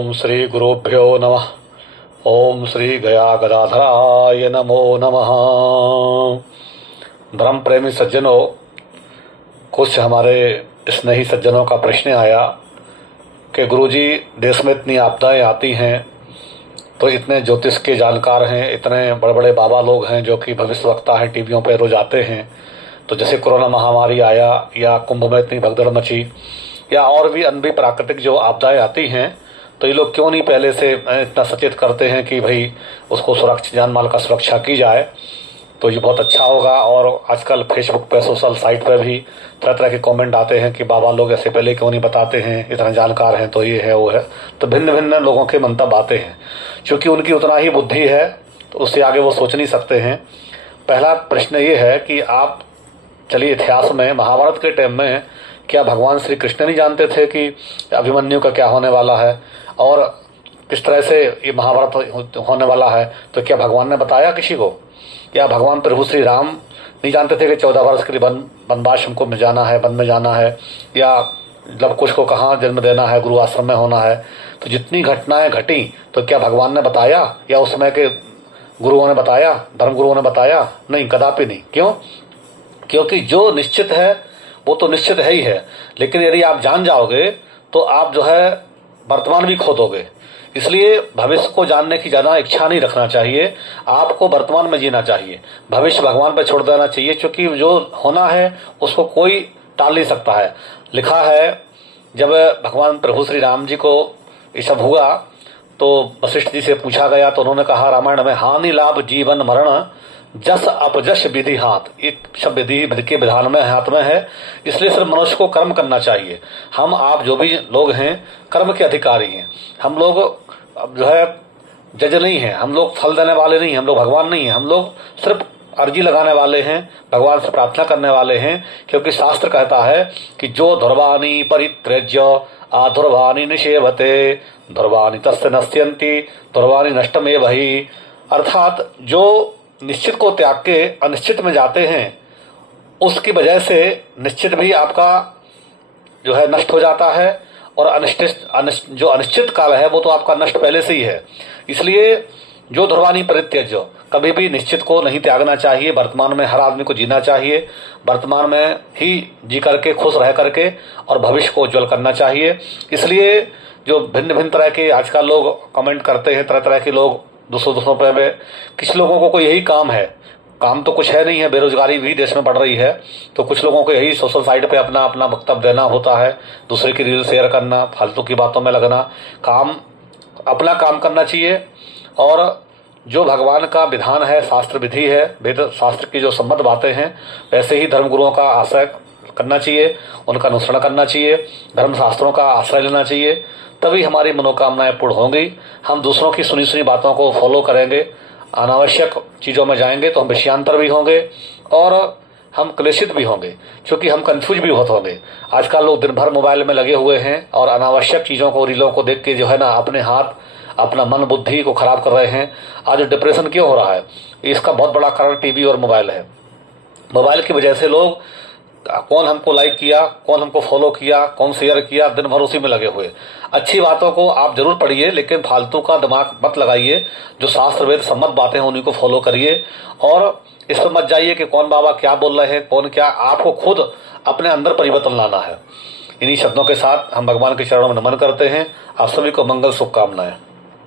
ओम श्री गुरुभ्यो नमः। ओम श्री गया गदाधराय नमो नमः। धर्म प्रेमी सज्जनों, कुछ हमारे स्नेही सज्जनों का प्रश्न आया कि गुरुजी, देश में इतनी आपदाएं आती हैं तो इतने ज्योतिष के जानकार हैं, इतने बड़े बड़े बाबा लोग हैं जो कि भविष्यवक्ता हैं, टीवियों पर रोज आते हैं, तो जैसे कोरोना महामारी आया या कुंभ में इतनी भगदड़ मची या और भी अन्य भी प्राकृतिक जो आपदाएं आती हैं, तो ये लोग क्यों नहीं पहले से इतना सचेत करते हैं कि भाई उसको सुरक्षा, जान माल का सुरक्षा की जाए। तो ये बहुत अच्छा होगा। और आजकल फेसबुक पे, सोशल साइट पे भी तरह तरह के कमेंट आते हैं कि बाबा लोग ऐसे पहले क्यों नहीं बताते हैं, इतना जानकार हैं तो ये है वो है। तो भिन्न भिन्न लोगों के मंतव्य आते हैं, क्योंकि उनकी उतना ही बुद्धि है तो उससे आगे वो सोच नहीं सकते हैं। पहला प्रश्न ये है कि आप चलिए, इतिहास में महाभारत के टाइम में क्या भगवान श्री कृष्ण नहीं जानते थे कि अभिमन्यु का क्या होने वाला है और किस तरह से ये महाभारत होने वाला है? तो क्या भगवान ने बताया किसी को? या भगवान प्रभु श्री राम नहीं जानते थे कि 14 वर्ष के लिए वनवास हमको में जाना है, वन में जाना है, या लव कुश को कहाँ जन्म देना है, गुरु आश्रम में होना है? तो जितनी घटनाएं घटी तो क्या भगवान ने बताया या उस समय के गुरुओं ने बताया, धर्म गुरुओं ने बताया? नहीं, कदापि नहीं। क्यों? क्योंकि जो निश्चित है वो तो निश्चित है ही है, लेकिन यदि आप जान जाओगे तो आप जो है वर्तमान भी खो दोगे। इसलिए भविष्य को जानने की ज्यादा इच्छा नहीं रखना चाहिए, आपको वर्तमान में जीना चाहिए, भविष्य भगवान पर छोड़ देना चाहिए, क्योंकि जो होना है उसको कोई टाल नहीं सकता है। लिखा है, जब भगवान प्रभु श्री राम जी को ये सब हुआ तो वशिष्ठ जी से पूछा गया तो उन्होंने कहा, रामायण में हानि लाभ जीवन मरण जस अपजस विधि हाथ, एक सब विधि के विधान में हाथ में है। इसलिए सिर्फ मनुष्य को कर्म करना चाहिए। हम आप जो भी लोग हैं कर्म के अधिकारी हैं। हम लोग अब जो है जज नहीं हैं, हम लोग फल देने वाले नहीं हैं, हम लोग भगवान नहीं हैं, हम लोग सिर्फ अर्जी लगाने वाले हैं, भगवान से प्रार्थना करने वाले हैं। क्योंकि शास्त्र कहता है कि जो धुर्वाणी परित्यज्य अधुर्वाणी निषेवते धुर्वाणी तस्य नश्यन्ति धुर्वाणी नष्टमेव हि। अर्थात जो निश्चित को त्याग के अनिश्चित में जाते हैं उसकी वजह से निश्चित भी आपका जो है नष्ट हो जाता है, और जो अनिश्चित काल है वो तो आपका नष्ट पहले से ही है। इसलिए जो ध्रुवानी परित्यज्य, कभी भी निश्चित को नहीं त्यागना चाहिए। वर्तमान में हर आदमी को जीना चाहिए, वर्तमान में ही जी करके खुश रह करके और भविष्य को उज्जवल करना चाहिए। इसलिए जो भिन्न भिन्न तरह के आजकल लोग कमेंट करते हैं, तरह तरह के लोग दूसरों पे में, किसी लोगों को कोई यही काम है, काम तो कुछ है नहीं है, बेरोजगारी भी देश में बढ़ रही है, तो कुछ लोगों को यही सोशल साइट पे अपना अपना वक्तव्य देना होता है, दूसरे की रील शेयर करना, फालतू की बातों में लगना। काम अपना काम करना चाहिए, और जो भगवान का विधान है, शास्त्र विधि है, वेद शास्त्र की जो सम्मत बातें हैं, वैसे ही धर्म गुरुओं का आश्रय करना चाहिए, उनका अनुसरण करना चाहिए, धर्म शास्त्रों का आश्रय लेना चाहिए, तभी हमारी मनोकामनाएं पूर्ण होंगी। हम दूसरों की सुनी सुनी बातों को फॉलो करेंगे, अनावश्यक चीजों में जाएंगे तो हम विषयांतर भी होंगे और हम क्लेशित भी होंगे, क्योंकि हम कंफ्यूज भी बहुत होंगे। आजकल लोग दिन भर मोबाइल में लगे हुए हैं और अनावश्यक चीजों को, रीलों को देख के जो है ना अपने हाथ, अपना मन बुद्धि को खराब कर रहे हैं। आज डिप्रेशन क्यों हो रहा है? इसका बहुत बड़ा कारण टीवी और मोबाइल है। मोबाइल की वजह से लोग, कौन हमको लाइक किया, कौन हमको फॉलो किया, कौन शेयर किया, दिन भर उसी में लगे हुए। अच्छी बातों को आप जरूर पढ़िए, लेकिन फालतू का दिमाग मत लगाइए। जो शास्त्र वेद सम्मत बातें हैं उन्हीं को फॉलो करिए, और इस पर मत जाइए कि कौन बाबा क्या बोल रहे हैं, कौन क्या। आपको खुद अपने अंदर परिवर्तन लाना है। इन्हीं शब्दों के साथ हम भगवान के चरणों में नमन करते हैं। आप सभी को मंगल शुभकामनाएं।